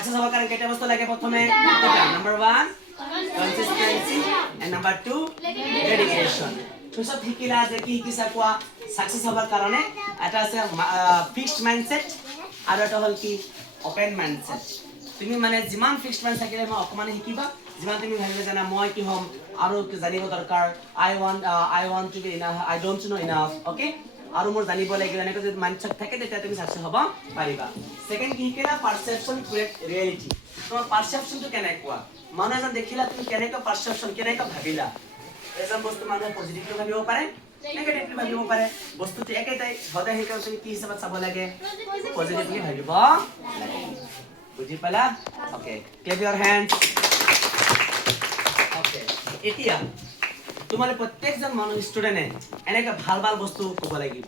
Success হওয়ার কারণে কেটা বস্তু লাগে প্রথমে number 1 consistency and number 2 dedication সব শিকিলা যে কি শিকিছা কোৱা সাকসেস হওয়ার কারণে এটা আছে ফিক্সড মাইন্ডসেট আর এটা হল কি ওপেন মাইন্ডসেট তুমি মানে যিমান ফিক্সড মাইন্ড থাকিলে অকমান শিকিবা যিমান তুমি ভাবিবা জানা মই কি হম আৰু জানিব দৰকাৰ I want to be enough I don't know enough okay আৰু মোৰ জানিব লাগিব এনেকৈ যদি মাইন্ডসেট থাকে তেতিয়া তুমি সাকসেস হ'ব পাৰিবা সেকেন্ড কি শিকিলা পাৰসেপশন ক্ৰিয়েট ৰিয়েলিটি তোমাৰ পাৰসেপশনটো কেনেকুৱা মানুহ এজন দেখিলা তুমি কেনেকুৱা পাৰসেপশন কেনেকুৱা ভাবিলা এজন বস্তু মানুহে পজিটিভলি ভাবিব পাৰে নেগেটিভলি ভাবিব পাৰে বস্তুটো একেটাই সদায় হেকাৰ তুমি কি হিচাপত চাব লাগে পজিটিভলি ভাবিব লাগে বুজি পালা ওকে ক্লেপ ইওর হ্যান্ডস ওকে এতিয়া তোমালে প্ৰত্যেকজন মানুহ ষ্টুডেন্টে এনেকা ভাল ভাল বস্তু ক'ব লাগিব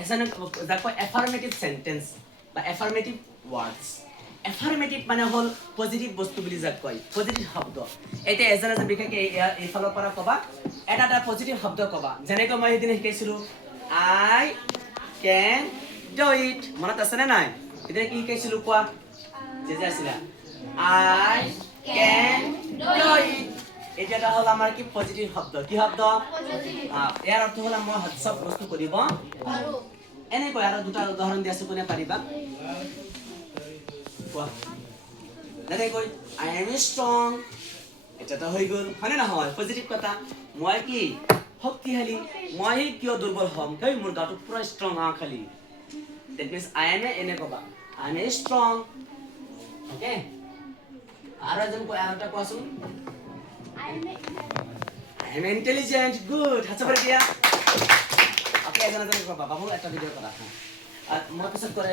এজনে যাক এফাৰ্মেটিভ সেন্টেন্স বা এফাৰ্মেটিভ ওয়াৰ্ডস এফাৰ্মেটিভ মানে হল পজিটিভ বস্তু বুলি যাক কয় পজিটিভ শব্দ এটা এজন বিশেষকৈ এই ফালৰ পৰা কবা এটা পজিটিভ শব্দ কবা যেনেকৈ মই এদিন শিকাইছিলো আই ক্যান ডু ইট মনত আছে নে নাই এদিন কি শিকাইছিলো কোৱা যে আছিলা আই ক্যান ডু ইট এটা হল আমাৰ কি পজিটিভ শব্দ কি শব্দ ইয়াৰ অৰ্থ হল মই সব বস্তু কৰিব পাৰো এনেকৈ আৰু দুটা উদাহৰণ দিয়াছো কোনে পাৰিবা যেনেকৈ আই এম ষ্ট্ৰং এটা হৈ গ'ল হয়নে নহয় পজিটিভ কথা মই কি শক্তিশালী মই কিয় দুৰ্বল হ'ম সেই মোৰ গাটো পুৰা ষ্ট্ৰং খালি দ্যাট মিন্স আই এম এনে কবা আই এম ষ্ট্ৰং ওকে আৰু এজন কৈ আৰু এটা কোৱাচোন I am intelligent. Good. হাত চাপৰি দিয়া ওকে এজন কবা বাবু এটা ভিডিঅ' কৰা মই পিছত কৰে